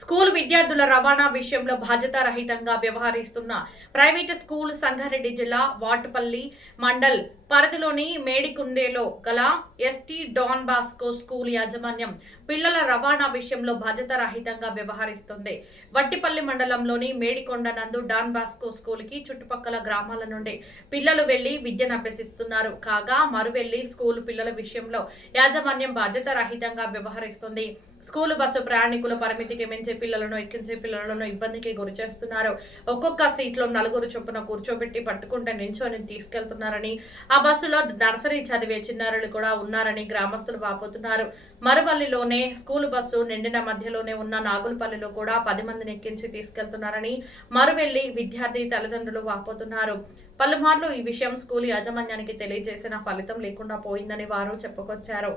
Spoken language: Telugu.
స్కూల్ విద్యార్థుల రవాణా విషయంలో బాధ్యతారహితంగా వ్యవహరిస్తున్న ప్రైవేటు స్కూల్ సంగారెడ్డి జిల్లా వాటుపల్లి మండల్ పరిధిలోని మేడికుందేలో గల ఎస్టీ డాన్ బాస్కో స్కూల్ యాజమాన్యం పిల్లల రవాణా విషయంలో బాధ్యతారహితంగా వ్యవహరిస్తుంది. వట్టిపల్లి మండలంలోని మేడికొండ నందు డాన్ బాస్కో స్కూల్ కి చుట్టుపక్కల గ్రామాల నుండి పిల్లలు వెళ్లి విద్యను అభ్యసిస్తున్నారు. కాగా మరువెళ్లి స్కూల్ పిల్లల విషయంలో యాజమాన్యం బాధ్యతారహితంగా వ్యవహరిస్తుంది. స్కూలు బస్సు ప్రయాణికుల పరిమితికి మించి పిల్లలను ఎక్కించే పిల్లలను ఇబ్బందికి గురి చేస్తున్నారు. ఒక్కొక్క సీట్లో 4 చొప్పున కూర్చోబెట్టి పట్టుకుంటే నించొని తీసుకెళ్తున్నారని, ఆ బస్సులో నర్సరీ చదివే చిన్నారులు కూడా ఉన్నారని గ్రామస్తులు వాపోతున్నారు. మరువల్లిలోనే స్కూలు బస్సు నిండిన మధ్యలోనే ఉన్న నాగులపల్లిలో కూడా 10 మందిని ఎక్కించి తీసుకెళ్తున్నారని మరువెళ్లి విద్యార్థి తల్లిదండ్రులు వాపోతున్నారు. పలుమార్లు ఈ విషయం స్కూల్ యాజమాన్యానికి తెలియజేసిన ఫలితం లేకుండా పోయిందని వారు చెప్పుకొచ్చారు.